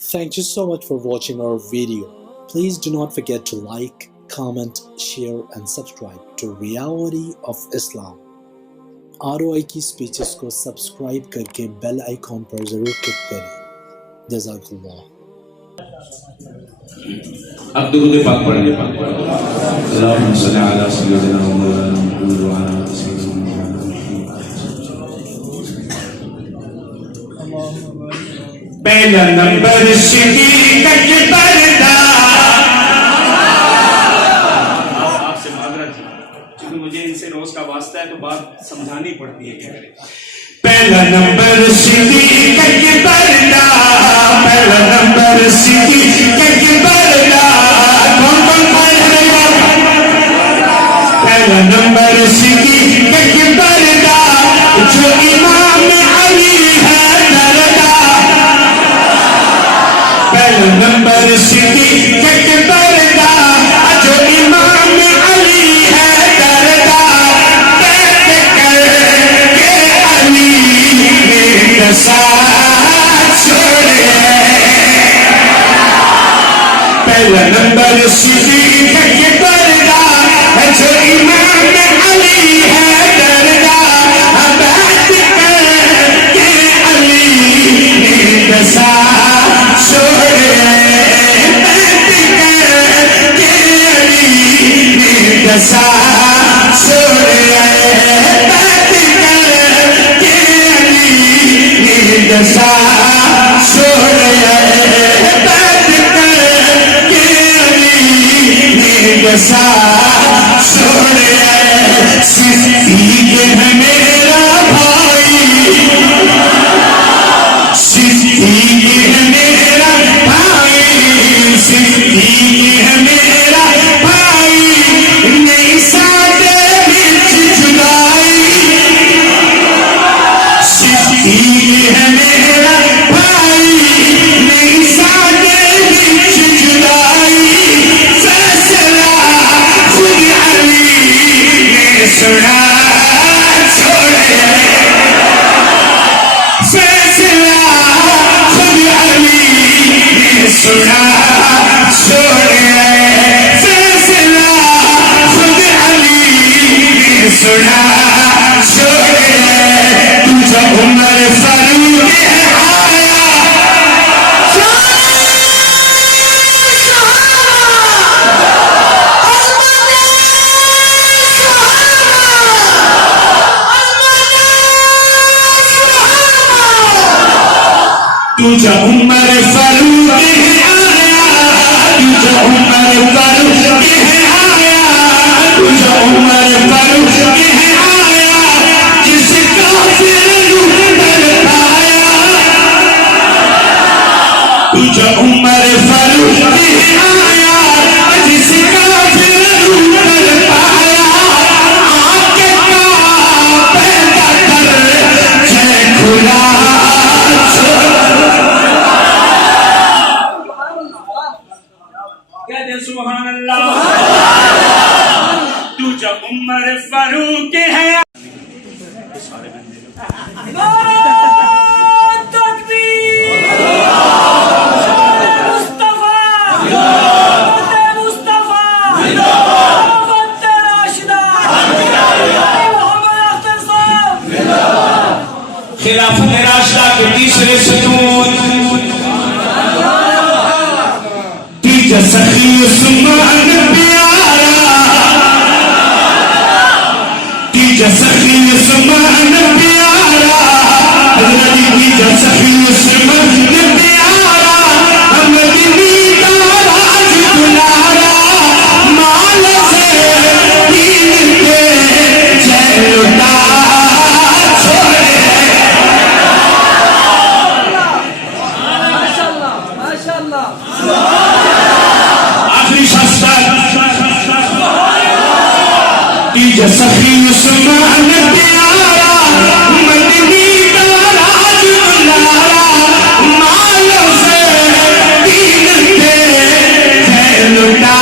Thank you so much for watching our video. Please do not forget to like, comment, share and subscribe to Reality of Islam. ROI की speeches को subscribe करके bell icon पर जरूर click करें। जज़ाकल्लाह। अब दुरूद पाक पढ़ेंगे। अल्लाहुम्मा सल्ली अला सय्यिदिना व मौलाना मुहम्मद व अला आलि सय्यिदिना मुहम्मद। पहला नंबर सिद्दीक के पर्दा। आपसे माजरत है, क्योंकि मुझे इनसे रोज का वास्ता है तो बात समझानी पड़ती है। क्या करें? पहला नंबर सिद्दीक के पर्दा, पहला नंबर सिद्दीक के पर्दा। कौन कौन पढ़ेगा? पहला नंबर सिद्दीक के पर्दा, जो इमाम अली है दरदा। पहला नंबर सिद्दीक के पर्दा, जो इमाम अली है दरदा। बैठ करके अली ने साथ छोड़े। पहला नंबर सिद्दीक के पर्दा, जो इमाम अली है दरदा। बैठ करके अली ने साथ छोड़े। दशा छोड़े, बैठ करके अली दशा छोड़े, बैठ करके अली दशा छोड़े। सिद्दीक है मेरा भाई, सिद्दीक है मेरा भाई, सिद्दीक है मेरा भाई। नहीं सादे बिच जुदाई, सिद्दीक है मेरा भाई। नहीं सादे बिच जुदाई, फैसला खुद अली ने सुना छोड़े। फैसला खुद अली ने सुना छोड़े। फैसला खुद अली ने सुना छोड़े। तुझे उमर फारूक आया, तुझे उमर फारूक आया, तुझे उमर फारूक आया, तुझे उमर फारूक आया। जिसका फिर पर पाया, तुझे उमर फारूक आया। जिसका फिर पर पाया, आके का पैदा कर है खुदा। सुभान अल्लाह। तुझे उमर फारूक है। खिलाफत राशिदा के तीसरे सतून, तीजा सखी उस्मान प्यारा, तीजा सखी उस्मान प्यारा। हज़रत तीजा सखी उस्मान प्यारा, मदीने का राज दुलारा। माल से दीन पे चैन लुटा छोड़े। आखिरी शस्त्र, तीजा सखी उस्मान प्यारा, मदीने का राज दुलारा। मालों से दीन पे है लुटा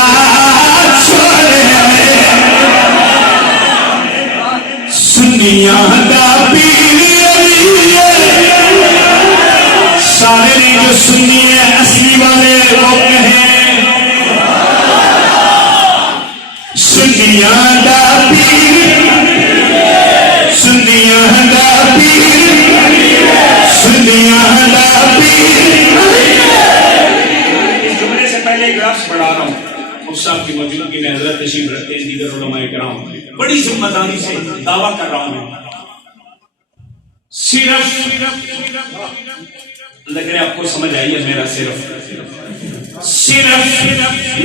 छोड़े। सुनिया दा पीर अली, सारे जो सुनिए साहब की मौजूदगी में हजरत तशरीफ रखते हैं, दीगर उलमा इकराम, बड़ी जिम्मेदारी से दावा कर रहा हूं मैं, सिर्फ लग रहा है आपको समझ आई है मेरा, सिर्फ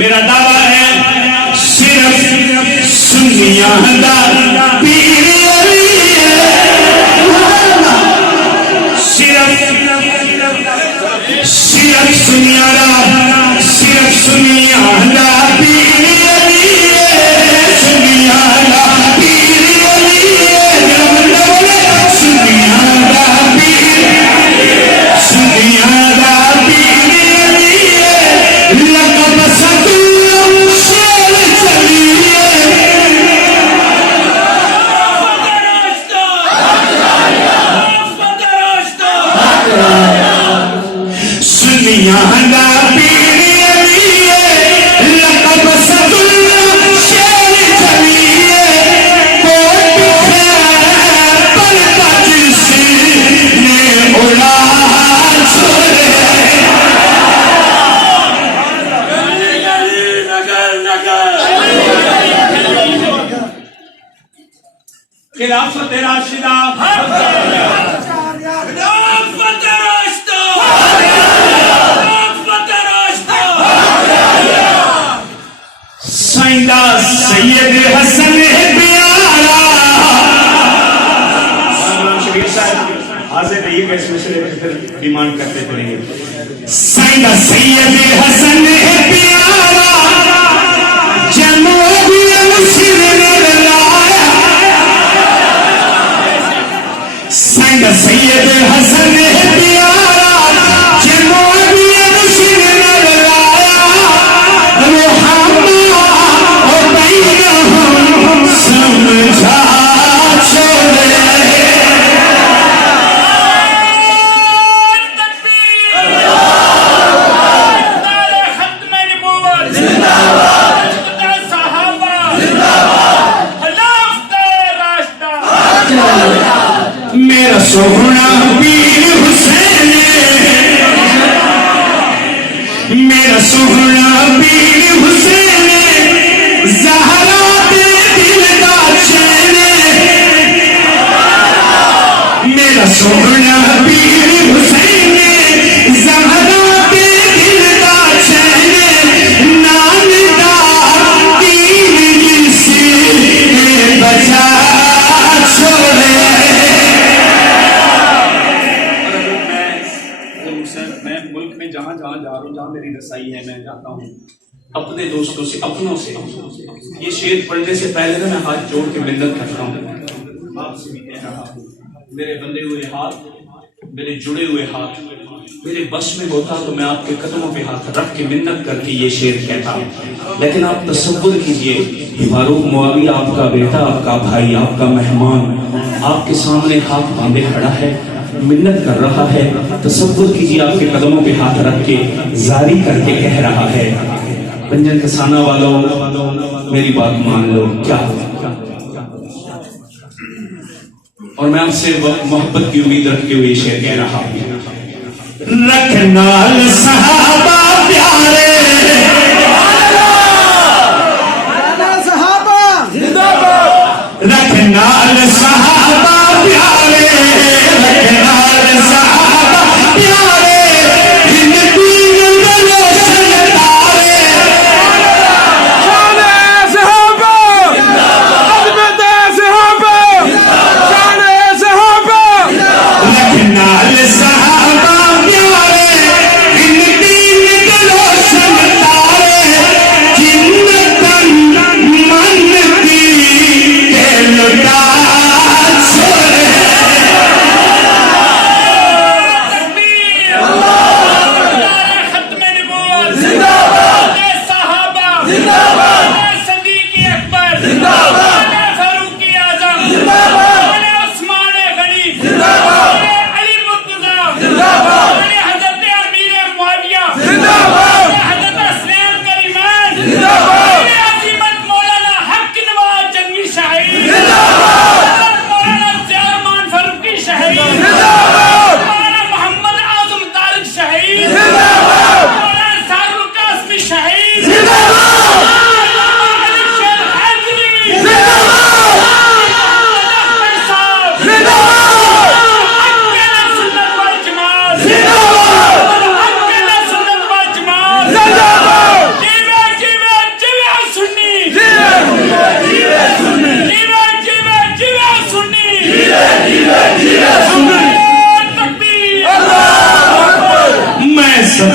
मेरा दावा है, सिर्फ सुन्निया दा पीर अली है, सिर्फ सुनिया दा, सिर्फ सुनिया दा पीर अली है, सुनिया दा पीर अली है, सुनिया दा पीर, सुनिया दा पीर अली है, लक़ब सदुल्लम शेर चली है, सुनिया दा पीर अली है, लक़ब सदुल्लम शेर चली है, कोट खैबर का जिसने उड़ा छोड़े, खिलाफत राशिदा, खिलाफत राशिदा, खिलाफत राशिदा, साइंदा सैयद हसन प्यारा, शरीफ साहब हाजिर रहिएगा, इस मसले पर फिर डिमांड करते चलेंगे। साइंदा सैयद हसन प्यारा, जनूबी मुर्शिद ने लाया, साइंदा सैयद हसन प्यारा, जनूबी मुर्शिद ने लाया, मुहम्मद और बैनहुम समझा छोड़े, मेरा सोहना पीर हुसैन, मेरा सोहना पीर हुसैन, ज़हरा दे दिल दा चैन, मेरा सोहना पीर हुसैन, ज़हरा दे दिल दा चैन, नामदार दीन जिसे बचा छोड़े। मैं मुल्क में जहाँ जहाँ जा रहा हूँ, जहाँ मेरी रसाई है, मैं जाता हूँ अपने दोस्तों से, अपनों से ये शेर पढ़ने से पहले ना मैं हाथ जोड़ के मिन्नत करता हूँ, आपसे भी कह रहा हूँ, मेरे बंधे हुए हाथ, मेरे जुड़े हुए हाथ, मेरे बस में होता तो मैं आपके कदमों पे हाथ रख के मिन्नत करके ये शेर कहता, लेकिन आप तसव्वुर कीजिए, फारूक मुआविया आपका बेटा, आपका भाई, आपका मेहमान आपके सामने हाथ बांधे खड़ा है, मिन्नत कर रहा है, तसव्वुर कीजिए आपके कदमों पे हाथ रख के जारी करके कह रहा है, पंजन कसाना वालों मेरी बात मान लो, क्या और मैं आपसे मोहब्बत की उम्मीद रखते हुए शेर कह रहा हूं, रखनाल सहाबा प्यारे, रखनाल सहाबा प्यारे, रखनाल सहाबा प्यारे, हिंदू रोशन तारे, शाने सहाबा, अज़मत सहाबा, शाने सहाबा, रखनाल सहाबा प्यारे, हिंदू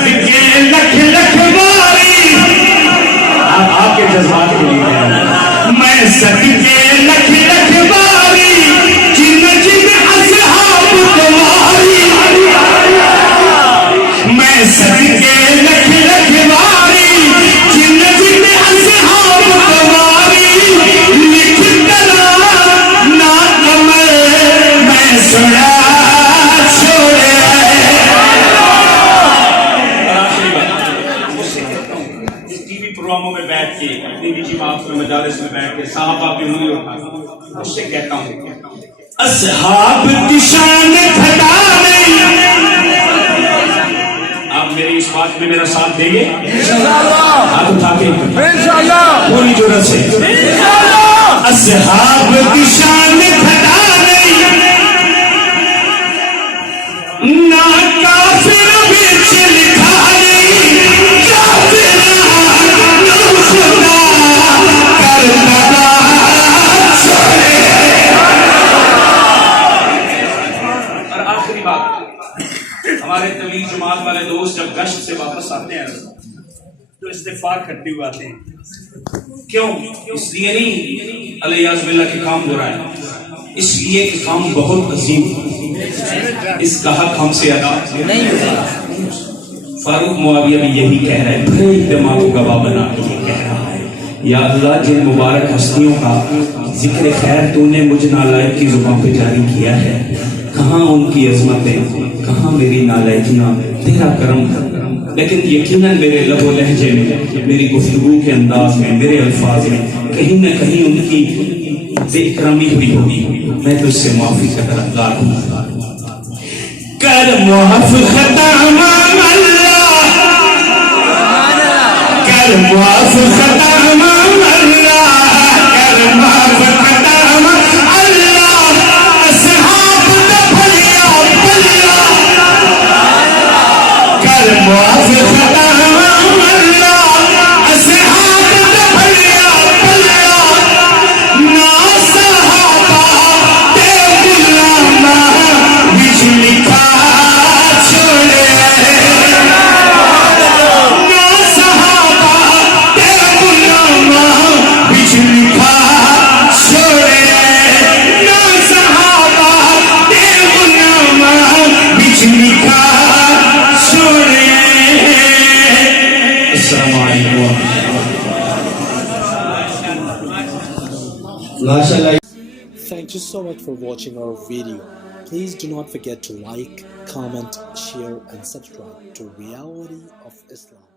सदके लख लख बारी, आपके जज्बात के लिए कह रहा हूं, मैं सदके लख लख बारी, जिन जिन असहाब तुम्हारी, मैं सदके लख लख बारी, जिन जिन असहाब तुम्हारी, लिख डला ना कमर मैं सुना छोड़े। टीवी प्रोग्रामों में बैठ के, अपनी निजी महफिल में मजालिस में बैठ के साहबा की उंगली उठा, उससे कहता हूँ असहाब की शान घटा नहीं। आप मेरी इस बात में मेरा साथ देंगे हाथ उठा के पूरी जोर से। असहाब की शान घटा नहीं, ना काफिर बीच लिखा नहीं, काफिर ना खुदा कर लगा छोड़े। और आखिरी बात, हमारे तबलीग जमात वाले दोस्त जब गश्त से वापस आते हैं तो इस्तिगफार करते हुए आते हैं। क्यों? इसलिए नहीं अलैहिस्सलाम के काम हो रहा है, इसलिए कि काम बहुत अजीम, इसका हक हमसे अदा नहीं होगा। फारूक मुआविया भी यही कह रहा है, भरे दिमाग को गवाह बना के ये कह रहा है, या अल्लाह जिन मुबारक हस्तियों का जिक्र खैर तूने मुझ नालायक की जुबान पे जारी किया है, कहाँ उनकी अजमतें, कहाँ मेरी नालायकियां, तेरा करम। लेकिन यकीनन मेरे लबो लहजे में, मेरी गुफ्तगू के अंदाज में, मेरे अल्फाज में कहीं न कहीं उनकी बेइकरामी हुई होगी। मैं तो इससे माफी का तरफदार हूँ। कर मुआफ खता अल्लाह, कर मुआफ खता अल्लाह, कर मुआफ खता अल्लाह, असहाब दा भलिया भलिया, कर मुआफ खता अल्लाह, असहाब दा भलिया भलिया, ना सहाबा ते गुलामा विच लिखा छोड़े, ना सहाबा ते गुलामा विच लिखा छोड़े, ना सहाबा ते गुलामा विच लिखा छोड़े। अस्सलामु अलैकुम। माशाअल्लाह। Thank you so much for watching our video. Please do not forget to like, comment, share and subscribe to Reality of Islam.